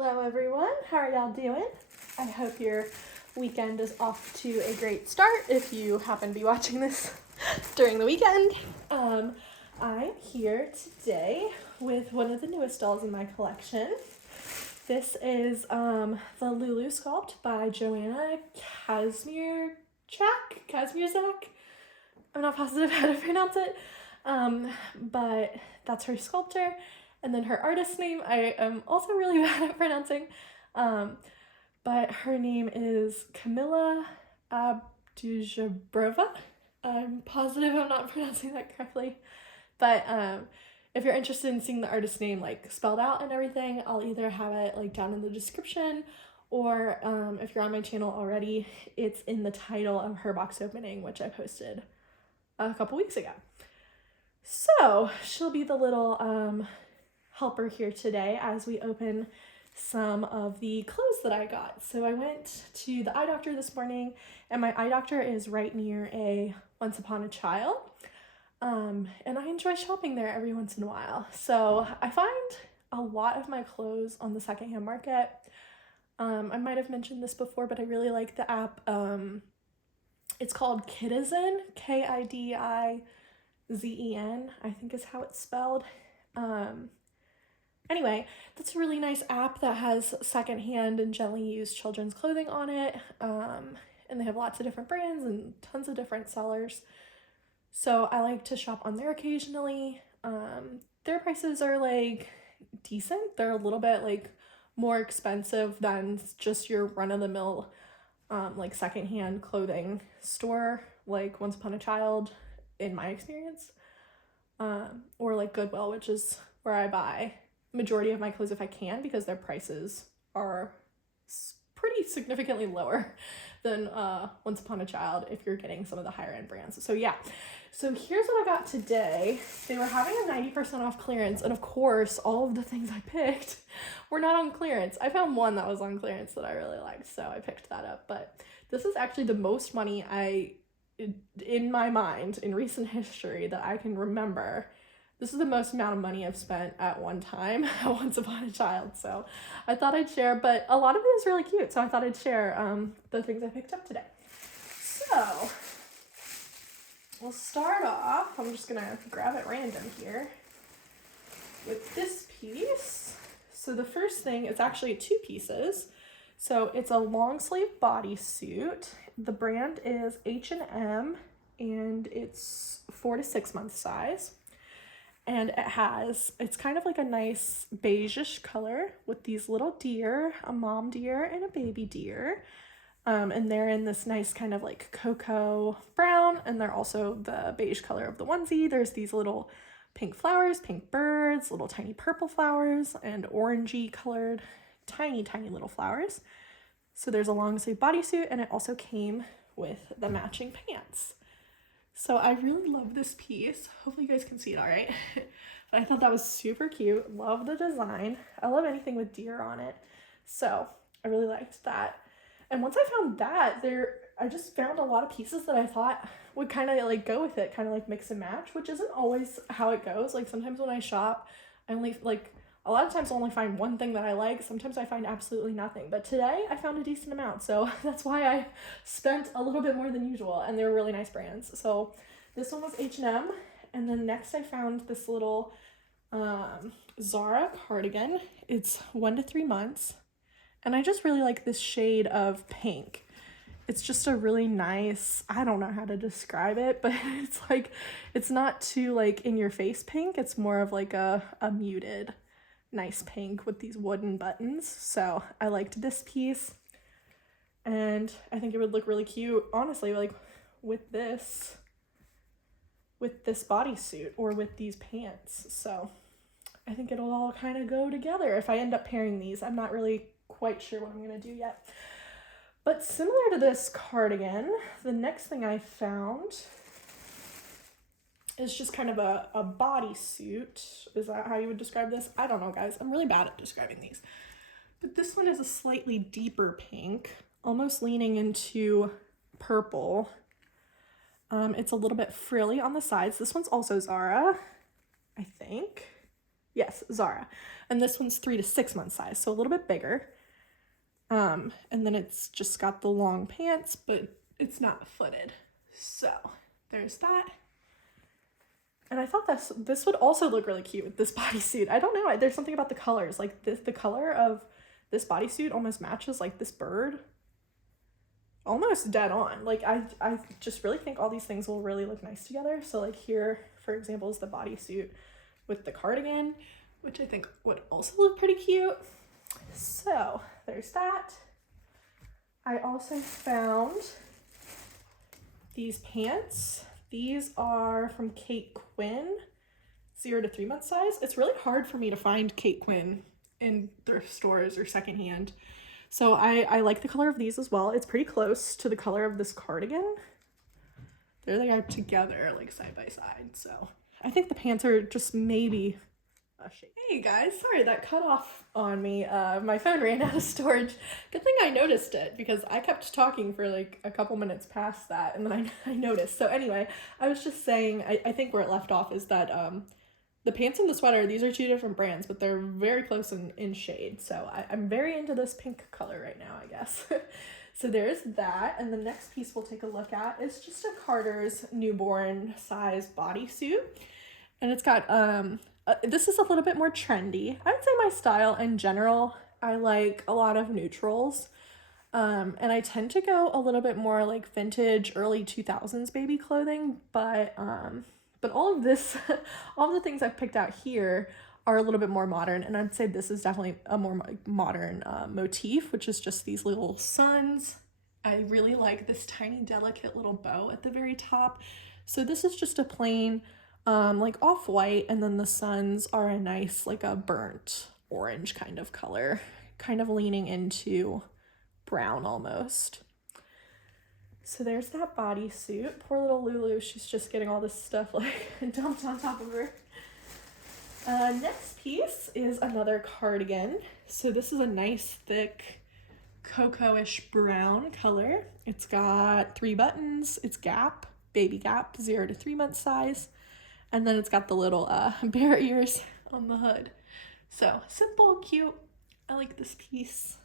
Hello everyone, how are y'all doing? I hope your weekend is off to a great start if you happen to be watching this during the weekend. I'm here today with one of the newest dolls in my collection. This is the Lulu sculpt by Joanna Kazmierzak. I'm not positive how to pronounce it, but that's her sculptor. And then her artist name, I am also really bad at pronouncing, but her name is Kamila Abdujabrova. I'm positive I'm not pronouncing that correctly, but if you're interested in seeing the artist name like spelled out and everything, I'll either have it like down in the description, or if you're on my channel already, it's in the title of her box opening, which I posted a couple weeks ago. So she'll be the little helper here today as we open some of the clothes that I got. So I went to the eye doctor this morning, and my eye doctor is right near a Once Upon a Child, and I enjoy shopping there every once in a while. So I find a lot of my clothes on the secondhand market. I might have mentioned this before, but I really like the app. It's called Kidizen, Kidizen, I think is how it's spelled. Anyway, that's a really nice app that has secondhand and gently used children's clothing on it. And they have lots of different brands and tons of different sellers. So I like to shop on there occasionally. Their prices are like decent. They're a little bit like more expensive than just your run-of-the-mill like secondhand clothing store, like Once Upon a Child, in my experience. Or like Goodwill, which is where I buy majority of my clothes if I can, because their prices are pretty significantly lower than Once Upon a Child if you're getting some of the higher end brands. So yeah, so here's what I got today. They were having a 90% off clearance, and of course all of the things I picked were not on clearance. I found one that was on clearance that I really liked, so I picked that up. But this is actually the most money in my mind in recent history that I can remember. This is the most amount of money I've spent at one time at Once Upon a Child, so I thought I'd share, but a lot of it is really cute, so I thought I'd share the things I picked up today. So, we'll start off, I'm just gonna grab at random here, with this piece. So the first thing is actually two pieces. So it's a long sleeve bodysuit. The brand is H&M, and it's 4 to 6 month size. And it's kind of like a nice beige-ish color with these little deer, a mom deer and a baby deer. And they're in this nice kind of like cocoa brown, and they're also the beige color of the onesie. There's these little pink flowers, pink birds, little tiny purple flowers, and orangey colored tiny, tiny little flowers. So there's a long sleeve bodysuit, and it also came with the matching pants. So I really love this piece. Hopefully you guys can see it all right. But I thought that was super cute. Love the design. I love anything with deer on it. So I really liked that. And once I found that, I just found a lot of pieces that I thought would kind of like go with it, kind of like mix and match, which isn't always how it goes. Like sometimes when I shop, I only like a lot of times I'll only find one thing that I like. Sometimes I find absolutely nothing. But today I found a decent amount. So that's why I spent a little bit more than usual. And they were really nice brands. So this one was H&M. And then next I found this little Zara cardigan. It's 1 to 3 months. And I just really like this shade of pink. It's just a really nice, I don't know how to describe it, but it's like, it's not too like in your face pink. It's more of like a muted nice pink with these wooden buttons. So I liked this piece, and I think it would look really cute, honestly, like with this bodysuit or with these pants. So I think it'll all kind of go together if I end up pairing these. I'm not really quite sure what I'm gonna do yet. But similar to this cardigan, the next thing I found is just kind of a bodysuit. Is that how you would describe this? I don't know, guys. I'm really bad at describing these. But this one is a slightly deeper pink, almost leaning into purple. It's a little bit frilly on the sides. This one's also Zara, I think. Yes, Zara. And this one's 3 to 6 month size, so a little bit bigger. And then it's just got the long pants, but it's not footed. So there's that. And I thought this would also look really cute with this bodysuit. I don't know, there's something about the colors. Like the color of this bodysuit almost matches like this bird. Almost dead on. Like I just really think all these things will really look nice together. So like here, for example, is the bodysuit with the cardigan, which I think would also look pretty cute. So there's that. I also found these pants. These are from Kate Quinn, 0 to 3 month size. It's really hard for me to find Kate Quinn in thrift stores or secondhand. So I like the color of these as well. It's pretty close to the color of this cardigan. There they are together, like side by side. So I think the pants are just maybe a shade. Hey guys, sorry that cut off on me. My phone ran out of storage. Good thing I noticed it because I kept talking for like a couple minutes past that and then I noticed. So anyway, I was just saying, I think where it left off is that the pants and the sweater, these are 2 different brands, but they're very close in shade. So I'm very into this pink color right now, I guess. So there's that. And the next piece we'll take a look at is just a Carter's newborn size bodysuit. And it's got, this is a little bit more trendy. I would say my style in general, I like a lot of neutrals. And I tend to go a little bit more like vintage, early 2000s baby clothing, but all of this, all of the things I've picked out here are a little bit more modern, and I'd say this is definitely a more modern motif, which is just these little suns. I really like this tiny, delicate little bow at the very top. So this is just a plain, like off-white, and then the suns are a nice, like a burnt orange kind of color, kind of leaning into brown almost. So there's that bodysuit. Poor little Lulu, she's just getting all this stuff like dumped on top of her. Next piece is another cardigan. So this is a nice thick cocoa-ish brown color. It's got 3 buttons. It's Gap, baby Gap, 0 to 3 month size. And then it's got the little bear ears on the hood. So simple, cute. I like this piece.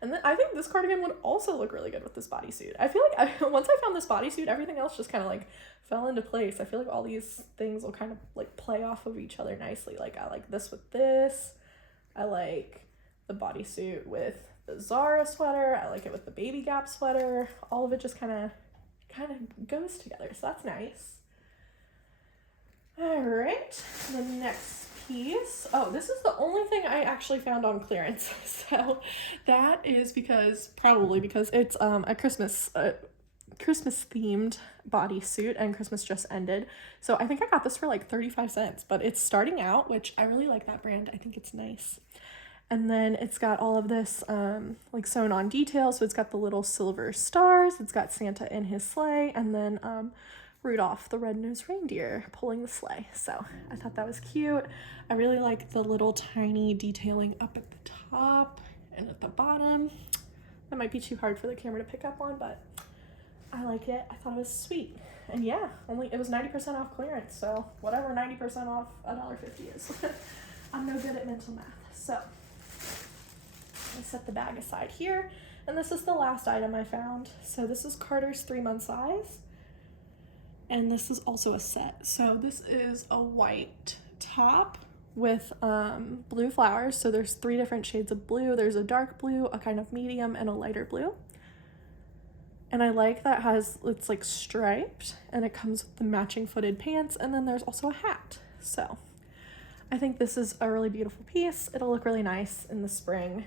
And then I think this cardigan would also look really good with this bodysuit. I feel like once I found this bodysuit, everything else just kind of like fell into place. I feel like all these things will kind of like play off of each other nicely. Like I like this with this. I like the bodysuit with the Zara sweater. I like it with the baby Gap sweater. All of it just kind of goes together. So that's nice. All right, the next piece. Oh, this is the only thing I actually found on clearance. So that is probably because it's a Christmas themed bodysuit and Christmas just ended. So I think I got this for like 35 cents, but it's starting out, which I really like that brand. I think it's nice. And then it's got all of this like sewn on details. So it's got the little silver stars. It's got Santa in his sleigh, and then Rudolph the red-nosed reindeer pulling the sleigh. So I thought that was cute. I really like the little tiny detailing up at the top and at the bottom. That might be too hard for the camera to pick up on, but I like it. I thought it was sweet. And yeah, it was 90% off clearance, so whatever 90% off $1.50 is. I'm no good at mental math. So I set the bag aside here, and this is the last item I found. So this is Carter's 3 month size. And this is also a set. So this is a white top with blue flowers. So there's 3 different shades of blue. There's a dark blue, a kind of medium, and a lighter blue. And I like that it's like striped, and it comes with the matching footed pants, and then there's also a hat. So I think this is a really beautiful piece. It'll look really nice in the spring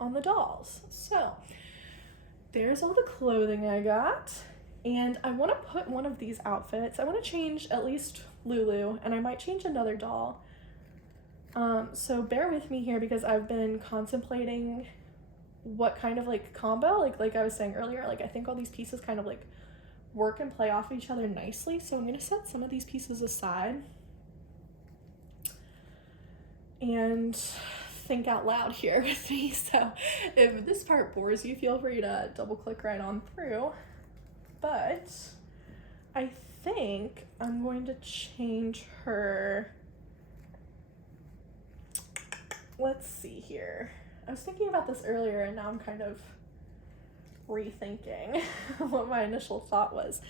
on the dolls. So there's all the clothing I got. And I want to put one of these outfits. I want to change at least Lulu, and I might change another doll. So bear with me here because I've been contemplating what kind of like combo, like I was saying earlier, like I think all these pieces kind of like work and play off each other nicely. So I'm going to set some of these pieces aside and think out loud here with me. So if this part bores you, feel free to double click right on through. But I think I'm going to change her let's see here. I was thinking about this earlier and now I'm kind of rethinking what my initial thought was.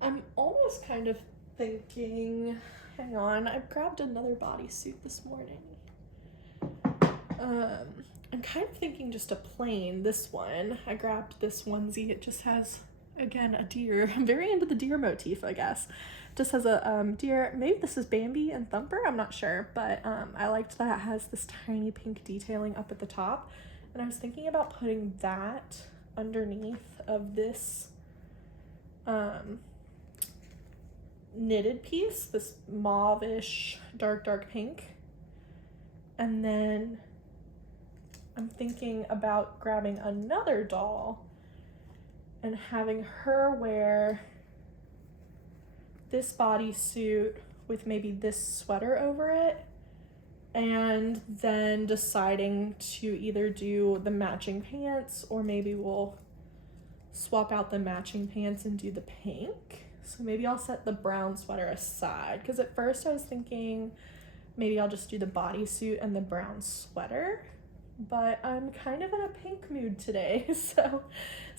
I'm almost kind of thinking, hang on, I grabbed another bodysuit this morning. I'm kind of thinking just a plain, this one. I grabbed this onesie. It just has, again, a deer. I'm very into the deer motif, I guess. Just has a deer. Maybe this is Bambi and Thumper. I'm not sure, but I liked that it has this tiny pink detailing up at the top. And I was thinking about putting that underneath of this knitted piece, this mauve-ish dark pink. And then I'm thinking about grabbing another doll and having her wear this bodysuit with maybe this sweater over it, and then deciding to either do the matching pants or maybe we'll swap out the matching pants and do the pink. So maybe I'll set the brown sweater aside, because at first I was thinking maybe I'll just do the bodysuit and the brown sweater, but I'm kind of in a pink mood today, so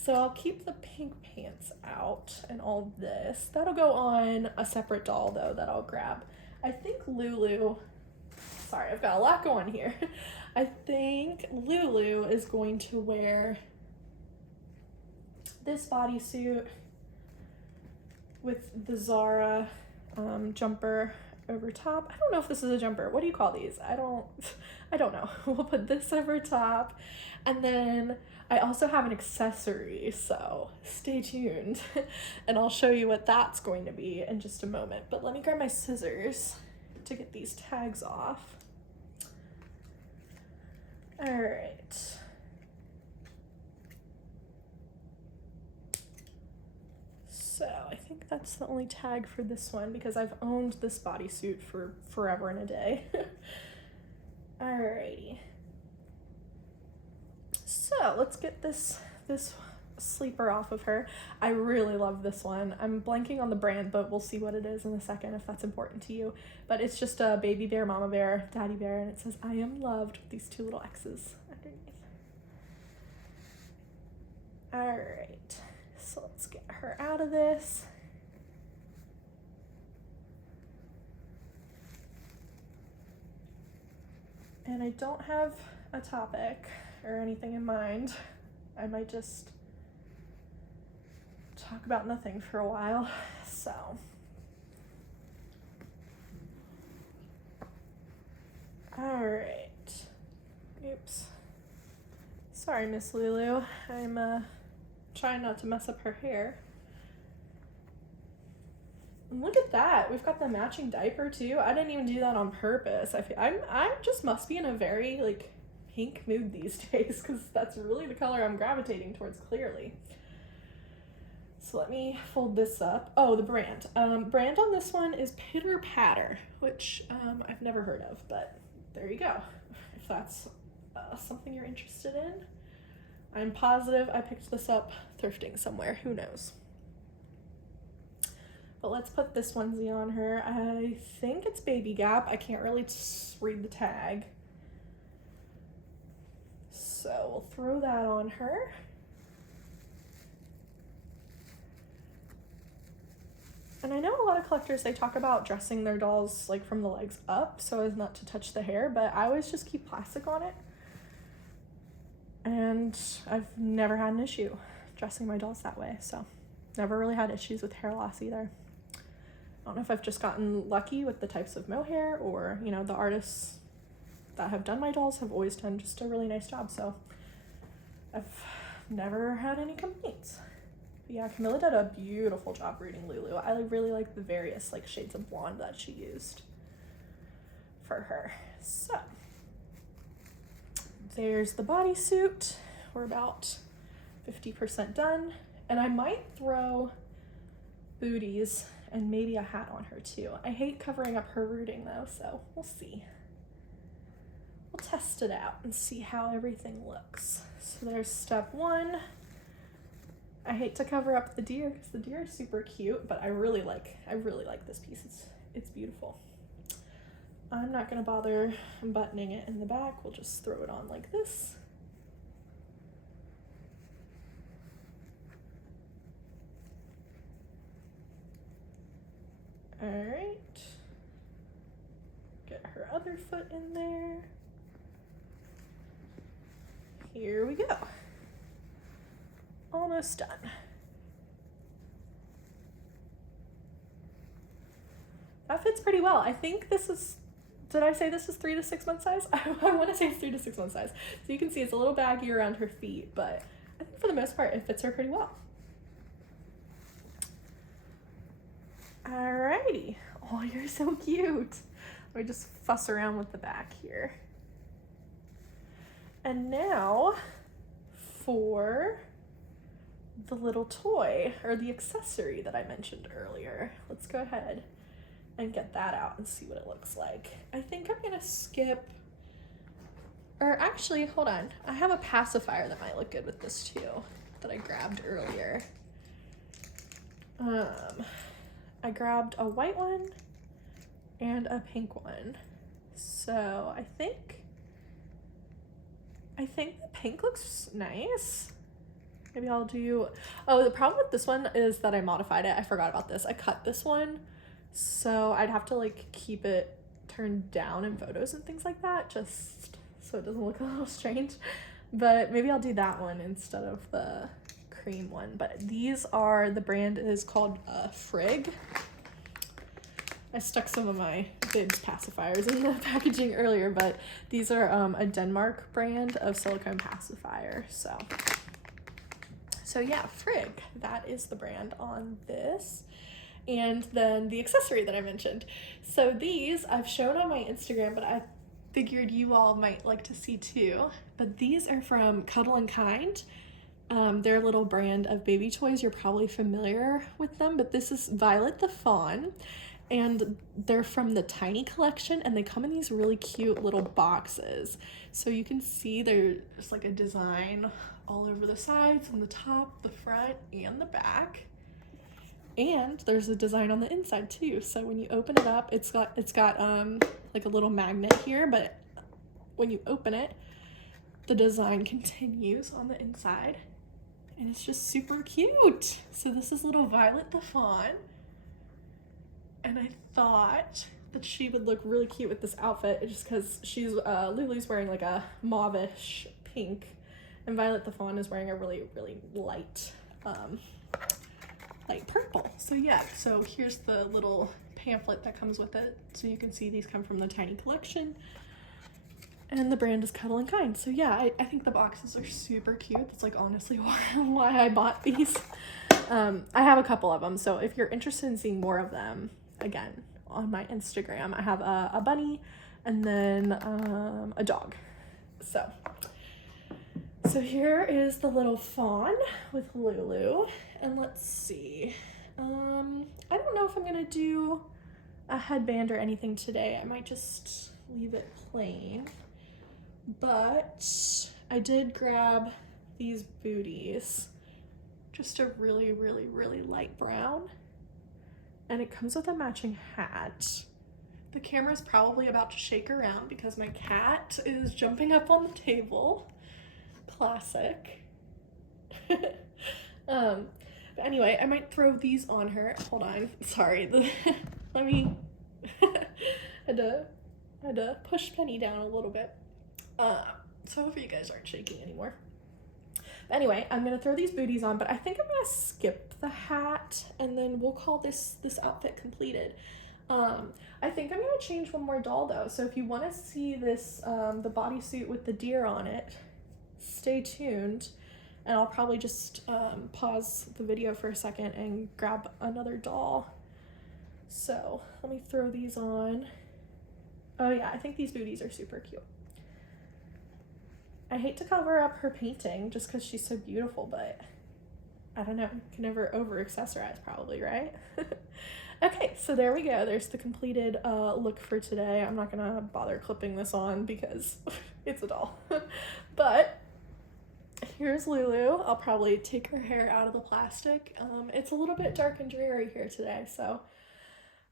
I'll keep the pink pants out and all of this. That'll go on a separate doll though that I'll grab. I think Lulu, sorry, I've got a lot going here. I think Lulu is going to wear this bodysuit with the Zara jumper over top. I don't know if this is a jumper. What do you call these? I don't know. We'll put this over top. And then I also have an accessory, so stay tuned and I'll show you what that's going to be in just a moment. But let me grab my scissors to get these tags off. All right. So I think that's the only tag for this one because I've owned this bodysuit for forever and a day. Alrighty. So let's get this sleeper off of her. I really love this one. I'm blanking on the brand, but we'll see what it is in a second if that's important to you. But it's just a baby bear, mama bear, daddy bear, and it says, I am loved, with these two little X's underneath. Alright. So let's get her out of this. And I don't have a topic or anything in mind. I might just talk about nothing for a while. So all right. Oops. Sorry, Miss Lulu. I'm trying not to mess up her hair. And look at that. We've got the matching diaper too. I didn't even do that on purpose. I just must be in a very like pink mood these days because that's really the color I'm gravitating towards clearly. So let me fold this up. Oh, the brand. Brand on this one is Pitter Patter, which I've never heard of, but there you go. If that's something you're interested in. I'm positive I picked this up thrifting somewhere. Who knows? But let's put this onesie on her. I think it's Baby Gap. I can't really read the tag. So we'll throw that on her. And I know a lot of collectors, they talk about dressing their dolls like from the legs up so as not to touch the hair, but I always just keep plastic on it. And I've never had an issue dressing my dolls that way, so never really had issues with hair loss either. I don't know if I've just gotten lucky with the types of mohair or, you know, the artists that have done my dolls have always done just a really nice job, so I've never had any complaints. But yeah, Camilla did a beautiful job reading Lulu. I really like the various like shades of blonde that she used for her. So there's the bodysuit. We're about 50% done. And I might throw booties and maybe a hat on her too. I hate covering up her rooting though, so we'll see. We'll test it out and see how everything looks. So there's step one. I hate to cover up the deer because the deer is super cute, but I really like this piece. It's beautiful. I'm not gonna bother buttoning it in the back. We'll just throw it on like this. All right. Get her other foot in there. Here we go. Almost done. That fits pretty well. I think this is, did I say this is 3 to 6 month size? I want to say it's 3 to 6 month size. So you can see it's a little baggy around her feet, but I think for the most part it fits her pretty well. Alrighty. Oh, you're so cute. Let me just fuss around with the back here. And now for the little toy or the accessory that I mentioned earlier. Let's go ahead and get that out and see what it looks like. I think I'm gonna skip, or actually, hold on. I have a pacifier that might look good with this too, that I grabbed earlier. I grabbed a white one and a pink one. So I think the pink looks nice. Maybe I'll do, oh, the problem with this one is that I modified it. I forgot about this. I cut this one, so I'd have to like keep it turned down in photos and things like that, just so it doesn't look a little strange. But maybe I'll do that one instead of the cream one. But these are, the brand is called Frig. I stuck some of my Bibs pacifiers in the packaging earlier, but these are a Denmark brand of silicone pacifier. So yeah, Frig, that is the brand on this. And then the accessory that I mentioned. So these I've shown on my Instagram, but I figured you all might like to see too. But these are from Cuddle and Kind. They're a little brand of baby toys. You're probably familiar with them, but this is Violet the Fawn. And they're from the Tiny collection, and they come in these really cute little boxes. So you can see there's like a design all over the sides and the top, the front, and the back. And there's a design on the inside too. So when you open it up, it's got like a little magnet here, but when you open it, the design continues on the inside, and it's just super cute. So this is little Violet the Fawn. And I thought that she would look really cute with this outfit just because she's, Lulu's wearing like a mauve-ish pink, and Violet the Fawn is wearing a really, really light, light purple. So yeah, so here's the little pamphlet that comes with it. So you can see these come from the Tiny collection, and the brand is Cuddle and Kind. So yeah, I think the boxes are super cute. That's like honestly why I bought these. I have a couple of them, so if you're interested in seeing more of them, again, on my Instagram, I have a bunny and then a dog. So here is the little fawn with Lulu, and let's see. I don't know if I'm gonna do a headband or anything today. I might just leave it plain, but I did grab these booties, just a really, really, really light brown. And it comes with a matching hat. The camera's probably about to shake around because my cat is jumping up on the table. Classic. But anyway, I might throw these on her. Hold on, sorry. Let me, had to push Penny down a little bit. So hopefully you guys aren't shaking anymore. Anyway, I'm gonna throw these booties on, but I think I'm gonna skip the hat, and then we'll call this outfit completed. I think I'm gonna change one more doll though. So if you want to see this, the bodysuit with the deer on it, stay tuned, and I'll probably just pause the video for a second and grab another doll. So let me throw these on. Oh yeah, I think these booties are super cute. I hate to cover up her painting just because she's so beautiful, but I don't know, you can never over accessorize probably, right? Okay, so there we go. There's the completed look for today. I'm not gonna bother clipping this on because it's a doll. But here's Lulu. I'll probably take her hair out of the plastic. It's a little bit dark and dreary here today, so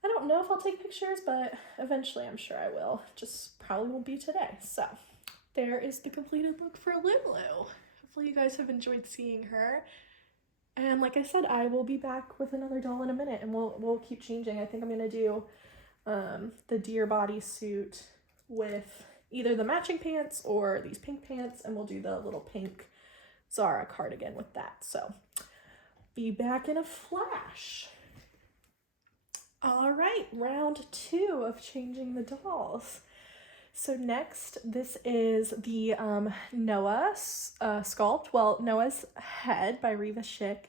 I don't know if I'll take pictures, but eventually I'm sure I will. Just probably won't be today. So there is the completed look for Lulu. Hopefully you guys have enjoyed seeing her. And like I said, I will be back with another doll in a minute, and we'll keep changing. I think I'm gonna do the deer bodysuit with either the matching pants or these pink pants, and we'll do the little pink Zara cardigan with that. So be back in a flash. All right, round 2 of changing the dolls. So next, this is the Noah sculpt. Well, Noah's head by Reva Schick,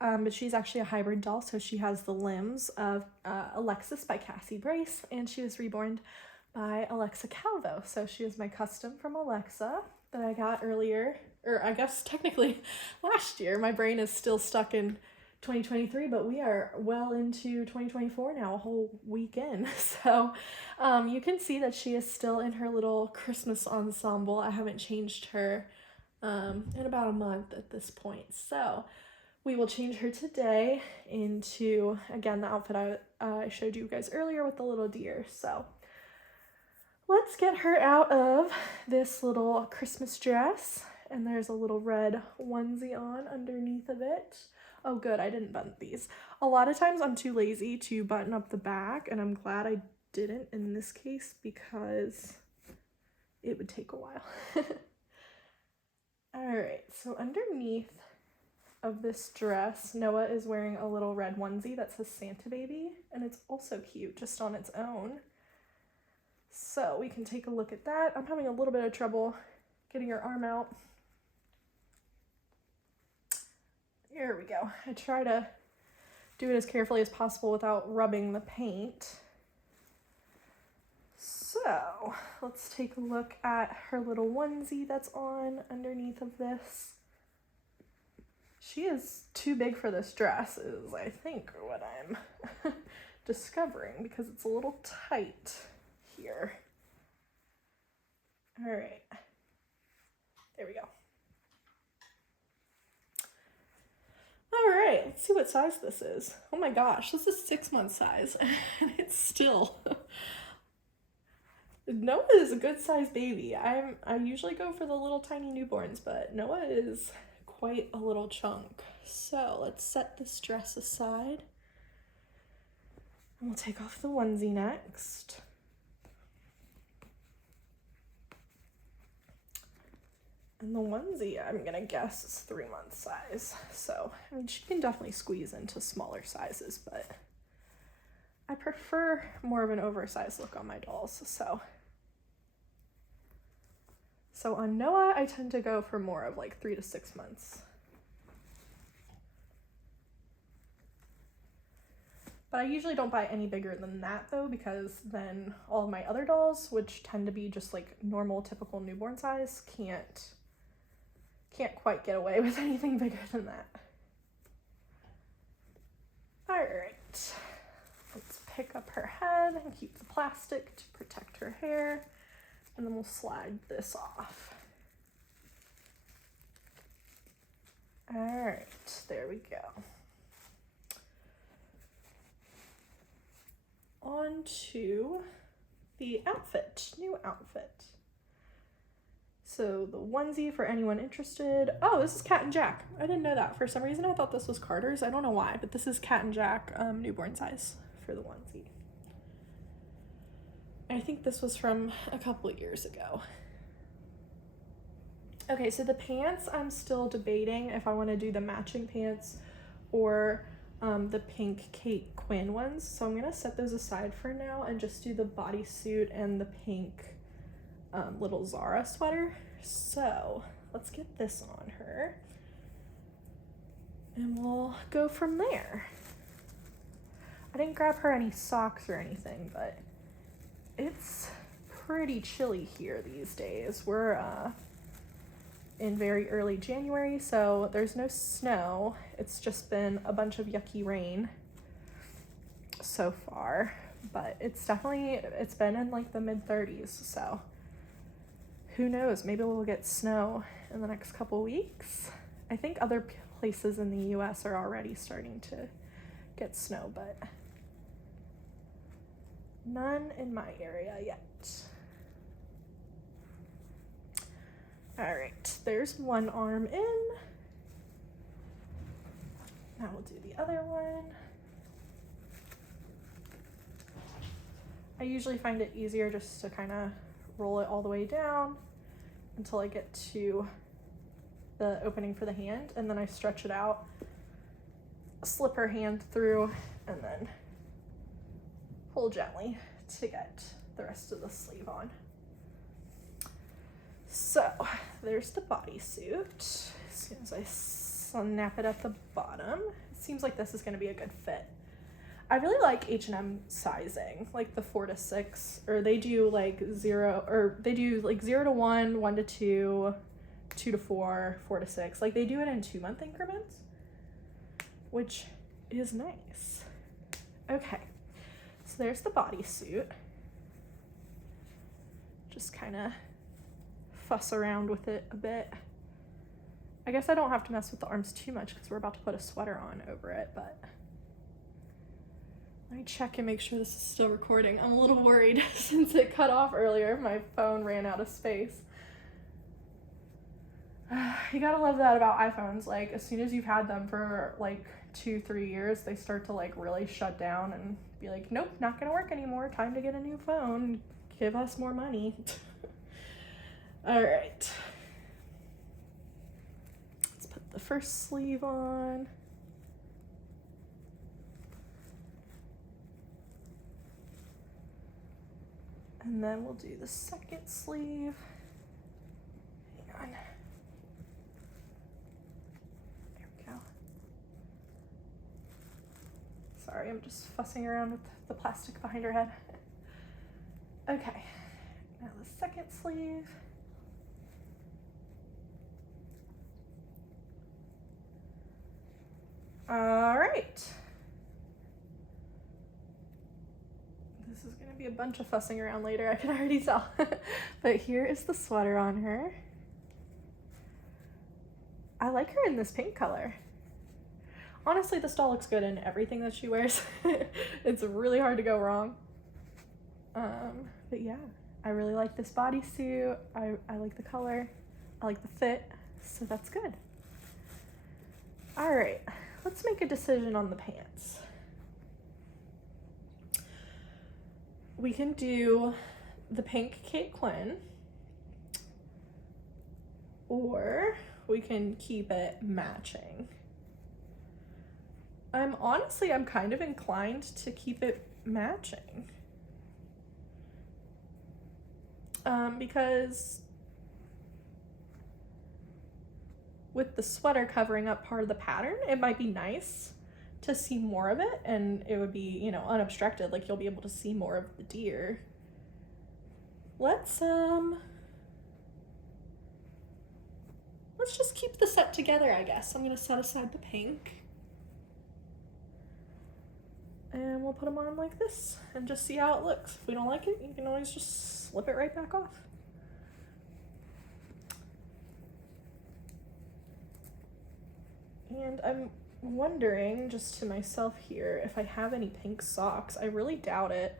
but she's actually a hybrid doll, so she has the limbs of Alexis by Cassie Brace, and she was reborn by Alexa Calvo. So she is my custom from Alexa that I got earlier, or I guess technically last year. My brain is still stuck in 2023, but we are well into 2024 now, a whole weekend. So you can see that she is still in her little Christmas ensemble. I haven't changed her in about a month at this point. So we will change her today into, again, the outfit I showed you guys earlier with the little deer. So let's get her out of this little Christmas dress. And there's a little red onesie on underneath of it. Oh good, I didn't button these. A lot of times I'm too lazy to button up the back, and I'm glad I didn't in this case because it would take a while. Alright, so underneath of this dress, Noah is wearing a little red onesie that says Santa Baby, and it's also cute just on its own. So we can take a look at that. I'm having a little bit of trouble getting her arm out. Here we go. I try to do it as carefully as possible without rubbing the paint. So let's take a look at her little onesie that's on underneath of this. She is too big for this dress, is I think what I'm discovering, because it's a little tight here. All right, there we go. All right, let's see what size this is. Oh my gosh, this is 6-month size, and it's still... Noah is a good sized baby. I usually go for the little tiny newborns, but Noah is quite a little chunk. So let's set this dress aside. And we'll take off the onesie next. And the onesie, I'm gonna guess, is 3-month size. So, I mean, she can definitely squeeze into smaller sizes, but I prefer more of an oversized look on my dolls, So on Noah, I tend to go for more of like 3 to 6 months. But I usually don't buy any bigger than that though, because then all of my other dolls, which tend to be just like normal, typical newborn size, can't quite get away with anything bigger than that. All right, let's pick up her head and keep the plastic to protect her hair, and then we'll slide this off. All right, there we go. On to the outfit, new outfit. So the onesie, for anyone interested. Oh, this is Cat and Jack. I didn't know that. For some reason, I thought this was Carter's. I don't know why, but this is Cat and Jack newborn size for the onesie. I think this was from a couple of years ago. Okay, so the pants, I'm still debating if I want to do the matching pants or the pink Kate Quinn ones. So I'm gonna set those aside for now and just do the bodysuit and the pink little Zara sweater. So let's get this on her and we'll go from there. I didn't grab her any socks or anything, but it's pretty chilly here these days. We're in very early January, so there's no snow. It's just been a bunch of yucky rain so far, but it's been in like the mid-30s, so who knows, maybe we'll get snow in the next couple weeks. I think other places in the US are already starting to get snow, but None in my area yet. All right, there's one arm in. Now we'll do the other one. I usually find it easier just to kind of roll it all the way down until I get to the opening for the hand, and then I stretch it out, slip her hand through, and then pull gently to get the rest of the sleeve on. So there's the bodysuit. As soon as I snap it at the bottom, it seems like this is going to be a good fit. I really like H&M sizing, like the 4 to 6, or they do like 0, or they do like 0 to 1, 1 to 2, 2 to 4, 4 to 6. Like they do it in 2-month increments, which is nice. Okay, so there's the bodysuit. Just kind of fuss around with it a bit. I guess I don't have to mess with the arms too much because we're about to put a sweater on over it, but let me check and make sure this is still recording. I'm a little worried since it cut off earlier. My phone ran out of space. You gotta love that about iPhones. Like as soon as you've had them for like 2-3 years, they start to like really shut down and be like, nope, not gonna work anymore. Time to get a new phone. Give us more money. All right. Let's put the first sleeve on. And then we'll do the second sleeve. Hang on. There we go. Sorry, I'm just fussing around with the plastic behind her head. Okay, now the second sleeve. All right. This is gonna be a bunch of fussing around later, I can already tell. But here is the sweater on her. I like her in this pink color. Honestly, this doll looks good in everything that she wears. It's really hard to go wrong. But yeah, I really like this bodysuit. I like the color. I like the fit, so that's good. All right, let's make a decision on the pants. We can do the pink Kate Quinn, or we can keep it matching. I'm kind of inclined to keep it matching. Because with the sweater covering up part of the pattern, it might be nice to see more of it, and it would be, you know, unobstructed, like you'll be able to see more of the deer. Let's just keep the set together, I guess. I'm gonna set aside the pink. And we'll put them on like this and just see how it looks. If we don't like it, you can always just slip it right back off. And I'm wondering, just to myself here, if I have any pink socks. I really doubt it.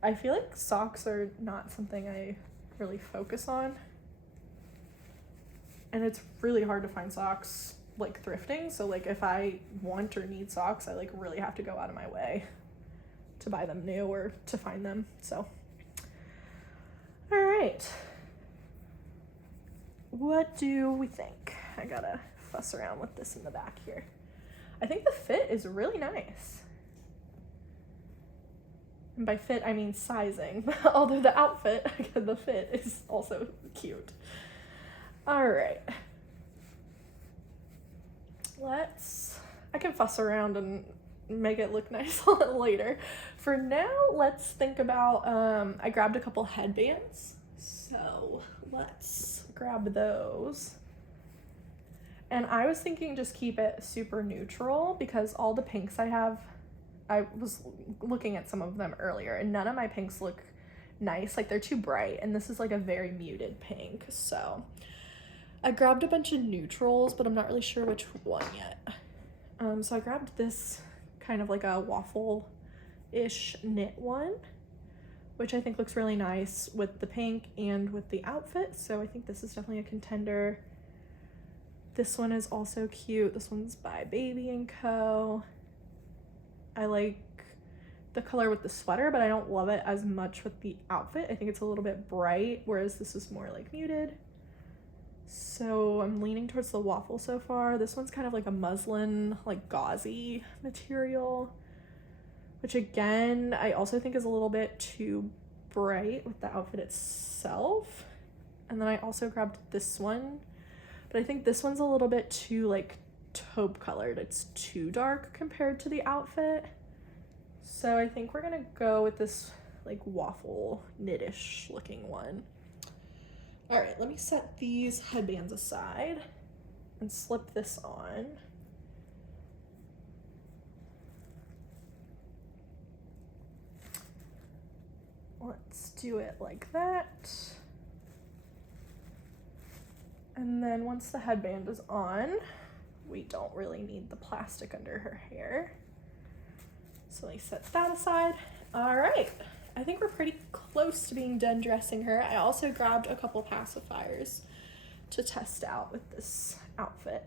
I feel like socks are not something I really focus on. And it's really hard to find socks like thrifting, so like if I want or need socks, I like really have to go out of my way to buy them new or to find them. So all right, what do we think? I gotta fuss around with this in the back here. I think the fit is really nice, and by fit I mean sizing. Although the outfit, again, the fit is also cute. All right, I can fuss around and make it look nice later. For now, let's think about, I grabbed a couple headbands, so let's grab those. And I was thinking just keep it super neutral, because all the pinks I have, I was looking at some of them earlier, and none of my pinks look nice. Like they're too bright, and this is like a very muted pink. So I grabbed a bunch of neutrals, but I'm not really sure which one yet. So I grabbed this kind of like a waffle-ish knit one. which I think looks really nice with the pink and with the outfit. So I think this is definitely a contender. This one is also cute. This one's by Baby & Co. I like the color with the sweater, but I don't love it as much with the outfit. I think it's a little bit bright, whereas this is more like muted. So I'm leaning towards the waffle so far. This one's kind of like a muslin, like gauzy material, which again, I also think is a little bit too bright with the outfit itself. And then I also grabbed this one, but I think this one's a little bit too like taupe colored. It's too dark compared to the outfit. So I think we're gonna go with this like waffle knit-ish looking one. All right, let me set these headbands aside and slip this on. Let's do it like that. And then once the headband is on, we don't really need the plastic under her hair. So let me set that aside. All right, I think we're pretty close to being done dressing her. I also grabbed a couple pacifiers to test out with this outfit.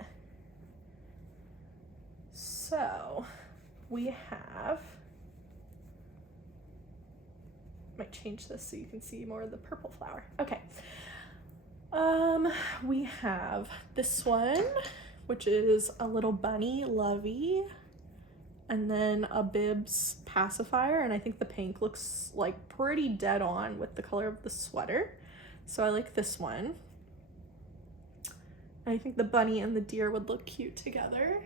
So we have, might change this so you can see more of the purple flower. Okay. We have this one, which is a little bunny lovey, and then a bibs pacifier, and I think the pink looks like pretty dead on with the color of the sweater. So I like this one. I think the bunny and the deer would look cute together.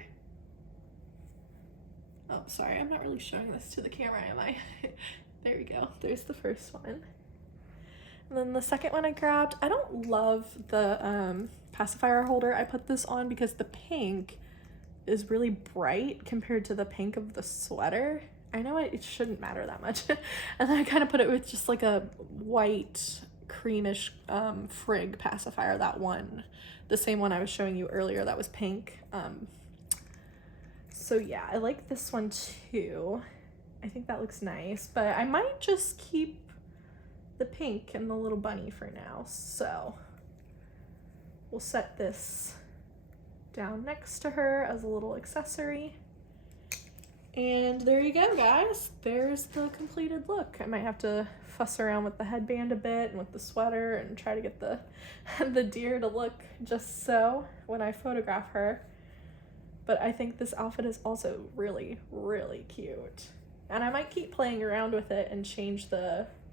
Oh, sorry, I'm not really showing this to the camera, am I? There we go, there's the first one. And then the second one I grabbed, I don't love the pacifier holder I put this on because the pink is really bright compared to the pink of the sweater. I know it shouldn't matter that much. And then I kind of put it with just like a white creamish frig pacifier, that one, the same one I was showing you earlier that was pink. So yeah, I like this one too. I think that looks nice, but I might just keep the pink and the little bunny for now. So we'll set this down next to her as a little accessory. And there you go, guys. There's the completed look. I might have to fuss around with the headband a bit and with the sweater and try to get the the deer to look just so when I photograph her. But I think this outfit is also really, really cute. And I might keep playing around with it and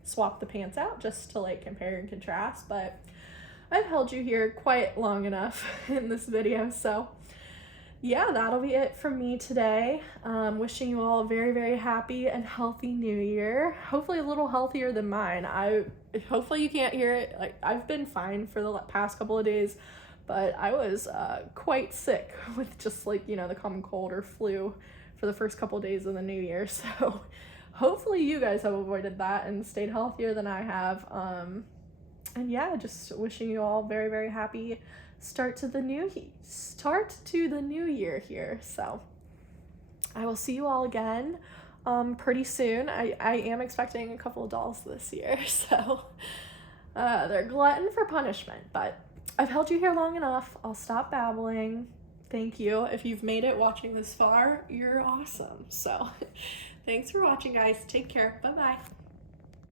swap the pants out just to like compare and contrast, but I've held you here quite long enough in this video. So yeah, that'll be it from me today. Wishing you all a very, very happy and healthy new year. Hopefully a little healthier than mine. Hopefully you can't hear it. Like, I've been fine for the past couple of days, but I was quite sick with just like, you know, the common cold or flu for the first couple of days of the new year. So hopefully you guys have avoided that and stayed healthier than I have. And yeah, just wishing you all very, very happy start to the new year here. So I will see you all again pretty soon. I am expecting a couple of dolls this year, so they're glutton for punishment, but I've held you here long enough. I'll stop babbling. Thank you. If you've made it watching this far, you're awesome. So thanks for watching, guys. Take care. Bye-bye.